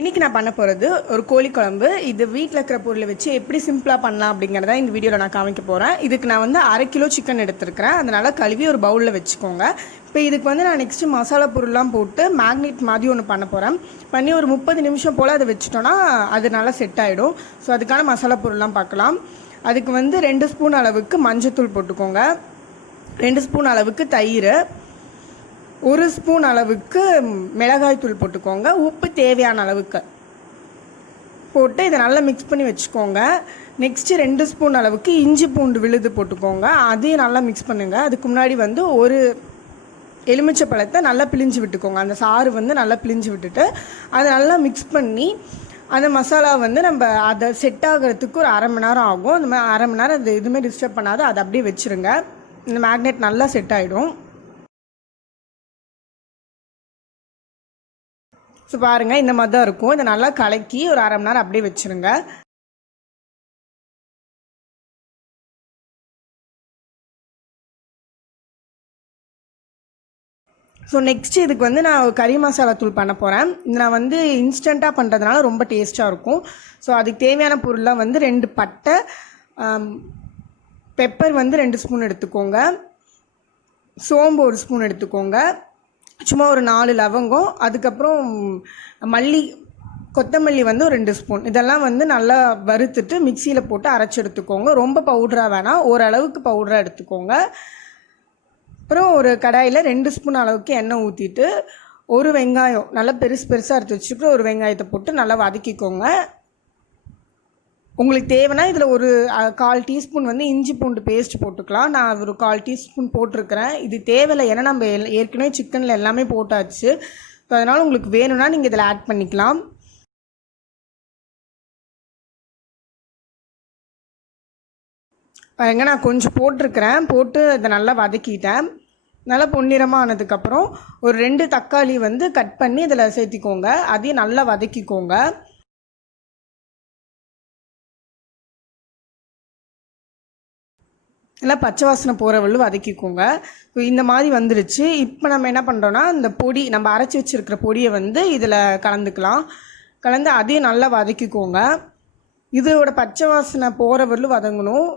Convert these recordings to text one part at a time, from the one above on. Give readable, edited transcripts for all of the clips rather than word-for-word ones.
இன்றைக்கி நான் பண்ண போகிறது ஒரு கோழி குழம்பு. இது வீட்டில் இருக்கிற பொருளை வச்சு எப்படி சிம்பிளாக பண்ணலாம் அப்படிங்கிறத இந்த வீடியோவில் நான் காமிக்க போகிறேன். இதுக்கு நான் வந்து 1/2 கிலோ சிக்கன் எடுத்துருக்கிறேன். அதனால் கழுவி ஒரு பவுலில் வச்சுக்கோங்க. இப்போ இதுக்கு வந்து நான் நெக்ஸ்ட்டு மசாலா பொருள்லாம் போட்டு மேக்னேட் மாதிரி ஒன்று பண்ண போகிறேன். பண்ணி ஒரு 30 நிமிஷம் போல் அதை வச்சுட்டோன்னா அது நல்லா செட் ஆகிடும். ஸோ அதுக்கான மசாலா பொருள்லாம் பார்க்கலாம். அதுக்கு வந்து 2 ஸ்பூன் அளவுக்கு மஞ்சத்தூள் போட்டுக்கோங்க, 2 ஸ்பூன் அளவுக்கு தயிர், 1 ஸ்பூன் அளவுக்கு மிளகாய் தூள் போட்டுக்கோங்க, உப்பு தேவையான அளவுக்கு போட்டு இதை நல்லா மிக்ஸ் பண்ணி வச்சுக்கோங்க. நெக்ஸ்ட்டு 2 ஸ்பூன் அளவுக்கு இஞ்சி பூண்டு விழுது போட்டுக்கோங்க, அதையும் நல்லா மிக்ஸ் பண்ணுங்கள். அதுக்கு முன்னாடி வந்து ஒரு எலுமிச்சை பழத்தை நல்லா பிழிஞ்சு விட்டுக்கோங்க. அந்த சாறு வந்து நல்லா பிழிஞ்சு விட்டுட்டு அதை நல்லா மிக்ஸ் பண்ணி அந்த மசாலா வந்து நம்ம அதை செட் ஆகிறதுக்கு ஒரு 1/2 மணி நேரம் ஆகும். அந்த மாதிரி 1/2 மணி நேரம் அது எதுவுமே டிஸ்டர்ப் பண்ணாத அதை அப்படியே வச்சுருங்க. இந்த மேக்னெட் நல்லா செட் ஆகிடும். ஸோ பாருங்கள், இந்த மாதிரி தான் இருக்கும். இதை நல்லா கலக்கி ஒரு 1/2 மணி நேரம் அப்படியே வச்சுருங்க. ஸோ நெக்ஸ்ட் இதுக்கு வந்து நான் கறி மசாலா தூள் பண்ண போகிறேன். இது நான் வந்து இன்ஸ்டண்ட்டாக பண்ணுறதுனால ரொம்ப டேஸ்ட்டாக இருக்கும். ஸோ அதுக்கு தேவையான பொருளாக வந்து 2 பட்டை, பெப்பர் வந்து 2 ஸ்பூன் எடுத்துக்கோங்க, சோம்பு 1 ஸ்பூன் எடுத்துக்கோங்க, சும்மா ஒரு 4 லவங்கம், அதுக்கப்புறம் மல்லி, கொத்தமல்லி வந்து ஒரு 2 ஸ்பூன். இதெல்லாம் வந்து நல்லா வறுத்துட்டு மிக்சியில் போட்டு அரைச்சி எடுத்துக்கோங்க. ரொம்ப பவுடராக வேணாம், ஓரளவுக்கு பவுடராக எடுத்துக்கோங்க. அப்புறம் ஒரு கடாயில் 2 ஸ்பூன் அளவுக்கு எண்ணெய் ஊற்றிட்டு ஒரு வெங்காயம் நல்லா பெருசாக எடுத்து வச்சுட்டு ஒரு வெங்காயத்தை போட்டு நல்லா வதக்கிக்கோங்க. உங்களுக்கு தேவைன்னா இதில் ஒரு 1/4 டீஸ்பூன் வந்து இஞ்சி பூண்டு பேஸ்ட் போட்டுக்கலாம். நான் ஒரு 1/4 டீஸ்பூன் போட்டிருக்கிறேன். இது தேவையில்லை, ஏன்னா நம்ம ஏற்கனவே சிக்கனில் எல்லாமே போட்டாச்சு. ஸோ அதனால் உங்களுக்கு வேணும்னா நீங்கள் இதில் ஆட் பண்ணிக்கலாம். பாருங்க, நான் கொஞ்சம் போட்டிருக்கிறேன். போட்டு அதை நல்லா வதக்கிட்டேன். நல்லா பொன்னிறமாக ஆனதுக்கப்புறம் ஒரு 2 தக்காளி வந்து கட் பண்ணி இதில் சேர்த்திக்கோங்க. அதையும் நல்லா வதக்கிக்கோங்க. நல்லா பச்சை வாசனை போகிற வரையும் வதக்கிக்கோங்க. ஸோ இந்த மாதிரி வந்துருச்சு. இப்போ நம்ம என்ன பண்ணுறோன்னா, இந்த பொடி நம்ம அரைச்சி வச்சுருக்கிற பொடியை வந்து இதில் கலந்துக்கலாம். கலந்து அதையும் நல்லா வதக்கிக்கோங்க. இதோட பச்சை வாசனை போகிற வரலும் வதங்கணும்.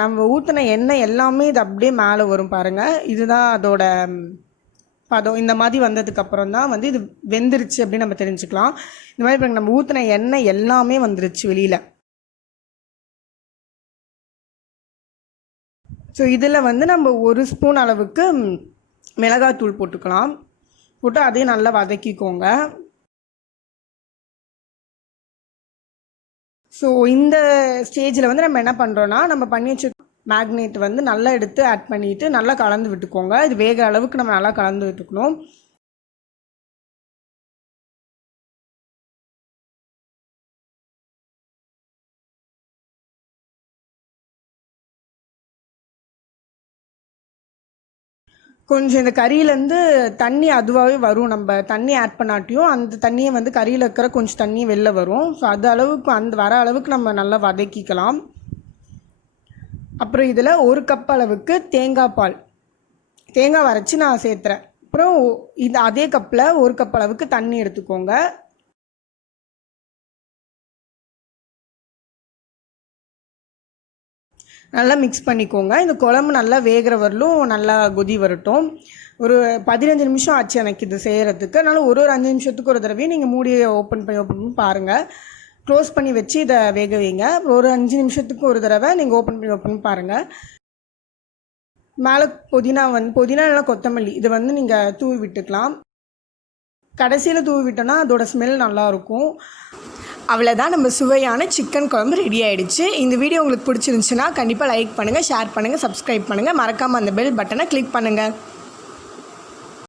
நம்ம ஊற்றின எண்ணெய் எல்லாமே இது அப்படியே மேலே வரும் பாருங்கள். இதுதான் அதோட பதம். இந்த மாதிரி வந்ததுக்கப்புறம் தான் வந்து இது வெந்துருச்சு அப்படின்னு நம்ம தெரிஞ்சுக்கலாம். இந்த மாதிரி பாருங்கள், நம்ம ஊற்றின எண்ணெய் எல்லாமே வந்துருச்சு வெளியில். ஸோ இதில் வந்து நம்ம 1 ஸ்பூன் அளவுக்கு மிளகாத்தூள் போட்டுக்கலாம். போட்டு அதையும் நல்லா வதக்கிக்கோங்க. ஸோ இந்த ஸ்டேஜில் வந்து நம்ம என்ன பண்ணுறோன்னா, நம்ம பண்ணி வச்ச மேக்னேட் வந்து நல்லா எடுத்து ஆட் பண்ணிவிட்டு நல்லா கலந்து விட்டுக்கோங்க. இது வேகிற அளவுக்கு நம்ம நல்லா கலந்து விட்டுக்கணும். கொஞ்சம் இந்த கறியிலேருந்து தண்ணி அதுவாகவே வரும். நம்ம தண்ணி ஆட் பண்ணாட்டியும் அந்த தண்ணியை வந்து கறியில் இருக்கிற கொஞ்சம் தண்ணி வெளில வரும். ஸோ அது அளவுக்கு அந்த வர அளவுக்கு நம்ம நல்லா வதக்கிக்கலாம். அப்புறம் இதில் 1 கப் அளவுக்கு தேங்காய் வரைச்சி நான் சேர்த்துறேன். அப்புறம் இது அதே கப்பில் 1 கப் அளவுக்கு தண்ணி எடுத்துக்கோங்க. நல்லா மிக்ஸ் பண்ணிக்கோங்க. இந்த குழம்பு நல்லா வேகிற வரலும் நல்லா கொதி வரட்டும். ஒரு 15 நிமிஷம் ஆச்சு எனக்கு இது செய்கிறதுக்கு. அதனால் ஒரு 5 நிமிஷத்துக்கு ஒரு தடவையும் நீங்கள் மூடியை ஓப்பன் பண்ணி பாருங்கள். க்ளோஸ் பண்ணி வச்சு இதை வேக வைங்க. ஒரு 5 நிமிஷத்துக்கு ஒரு தடவை நீங்கள் ஓப்பன் பண்ணி பாருங்கள். மேலே புதினா இல்லைனா கொத்தமல்லி இது வந்து நீங்கள் தூவி விட்டுக்கலாம். கடைசியில் தூவி விட்டோன்னா அதோட ஸ்மெல் நல்லாயிருக்கும். அவ்வளோதான், நம்ம சுவையான சிக்கன் குழம்பு ரெடி ஆகிடுச்சு. இந்த வீடியோ உங்களுக்கு பிடிச்சிருந்துச்சுன்னா கண்டிப்பாக லைக் பண்ணுங்கள், ஷேர் பண்ணுங்கள், சப்ஸ்கிரைப் பண்ணுங்கள். மறக்காமல் அந்த பெல் பட்டனை கிளிக் பண்ணுங்கள்.